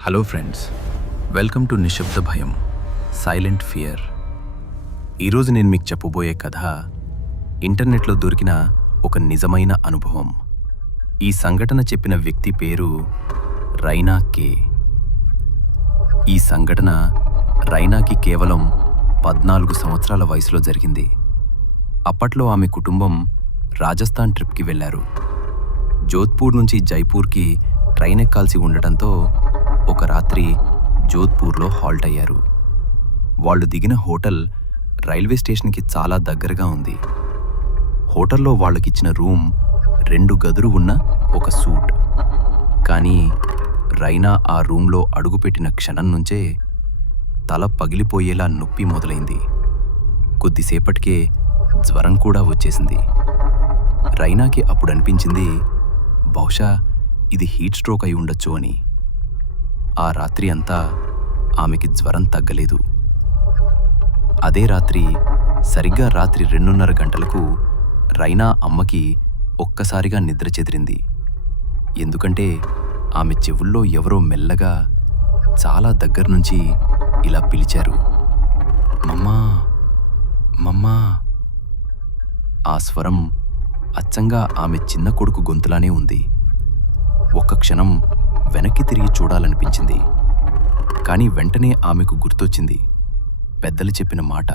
Hello friends, welcome to నిశ్శబ్ద భయం, silent fear. ఈరోజు నేను మీకు చెప్పబోయే కథ ఇంటర్నెట్లో దొరికిన ఒక నిజమైన అనుభవం. ఈ సంఘటన చెప్పిన వ్యక్తి పేరు రైనా కే. ఈ సంఘటన రైనాకి కేవలం 14 సంవత్సరాల వయసులో జరిగింది. అప్పట్లో ఆమె కుటుంబం రాజస్థాన్ ట్రిప్కి వెళ్లారు. జోధ్పూర్ నుంచి జైపూర్కి ట్రైన్ ఎక్కాల్సి ఉండటంతో ఒక రాత్రి జోధ్పూర్లో హాల్ట్ అయ్యారు. వాళ్ళు దిగిన హోటల్ రైల్వే స్టేషన్కి చాలా దగ్గరగా ఉంది. హోటల్లో వాళ్ళకిచ్చిన రూమ్ 2 గదులు ఉన్న ఒక సూట్. కానీ రైనా ఆ రూమ్లో అడుగుపెట్టిన క్షణం నుంచే తల పగిలిపోయేలా నొప్పి మొదలైంది. కొద్దిసేపటికే జ్వరం కూడా వచ్చేసింది. రైనాకి అప్పుడు అనిపించింది, బహుశా ఇది హీట్ స్ట్రోక్ అయి ఉండొచ్చు అని. ఆ రాత్రి అంతా ఆమెకి జ్వరం తగ్గలేదు. అదే రాత్రి సరిగ్గా రాత్రి 2:30 గంటలకు రైనా అమ్మకి ఒక్కసారిగా నిద్ర చెదిరింది. ఎందుకంటే ఆమె చెవుల్లో ఎవరో మెల్లగా చాలా దగ్గర నుంచి ఇలా పిలిచారు, మమ్మా మమ్మా. ఆ స్వరం అచ్చంగా ఆమె చిన్న కొడుకు గొంతులానే ఉంది. ఒక్క క్షణం వెనక్కి తిరిగి చూడాలనిపించింది. కానీ వెంటనే ఆమెకు గుర్తొచ్చింది పెద్దలు చెప్పిన మాట,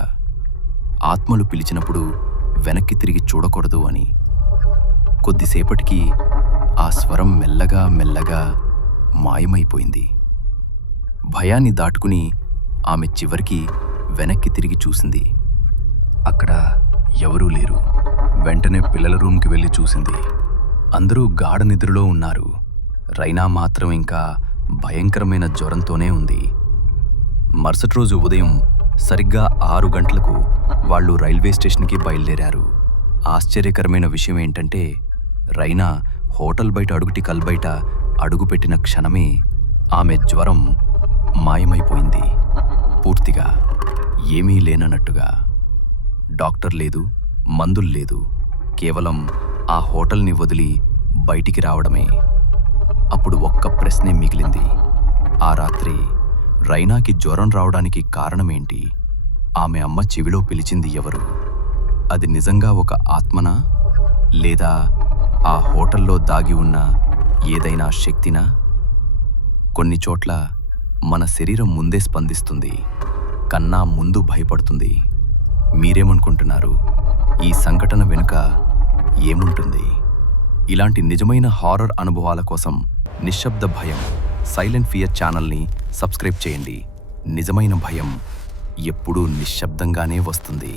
ఆత్మలు పిలిచినప్పుడు వెనక్కి తిరిగి చూడకూడదు అని. కొద్దిసేపటికి ఆ స్వరం మెల్లగా మెల్లగా మాయమైపోయింది. భయాన్ని దాటుకుని ఆమె చివరికి వెనక్కి తిరిగి చూసింది. అక్కడ ఎవరూ లేరు. వెంటనే పిల్లల రూమ్కి వెళ్ళి చూసింది. అందరూ గాఢ నిద్రలో ఉన్నారు. రైనా మాత్రం ఇంకా భయంకరమైన జ్వరంతోనే ఉంది. మరుసటి రోజు ఉదయం సరిగ్గా 6 గంటలకు వాళ్ళు రైల్వే స్టేషన్కి బయలుదేరారు. ఆశ్చర్యకరమైన విషయం ఏంటంటే రైనా హోటల్ బయట అడుగుటికల్ బయట అడుగుపెట్టిన క్షణమే ఆమె జ్వరం మాయమైపోయింది. పూర్తిగా ఏమీ లేనన్నట్టుగా. డాక్టర్ లేదు, మందులు లేదు, కేవలం ఆ హోటల్ని వదిలి బయటికి రావడమే. అప్పుడు ఒక్క ప్రశ్నే మిగిలింది. ఆ రాత్రి రైనాకి జ్వరం రావడానికి కారణమేంటి? ఆమె అమ్మ చెవిలో పిలిచింది ఎవరు? అది నిజంగా ఒక ఆత్మనా, లేదా ఆ హోటల్లో దాగి ఉన్న ఏదైనా శక్తినా? కొన్ని చోట్ల మన శరీరం ముందే స్పందిస్తుంది, కన్నా ముందు భయపడుతుంది. మీరేమనుకుంటున్నారు? ఈ సంఘటన వెనుక ఏముంటుంది? ఇలాంటి నిజమైన హారర్ అనుభవాల కోసం నిశ్శబ్ద భయం, సైలెంట్ ఫియర్ ఛానల్ని సబ్స్క్రైబ్ చేయండి. నిజమైన భయం ఎప్పుడూ నిశ్శబ్దంగానే వస్తుంది.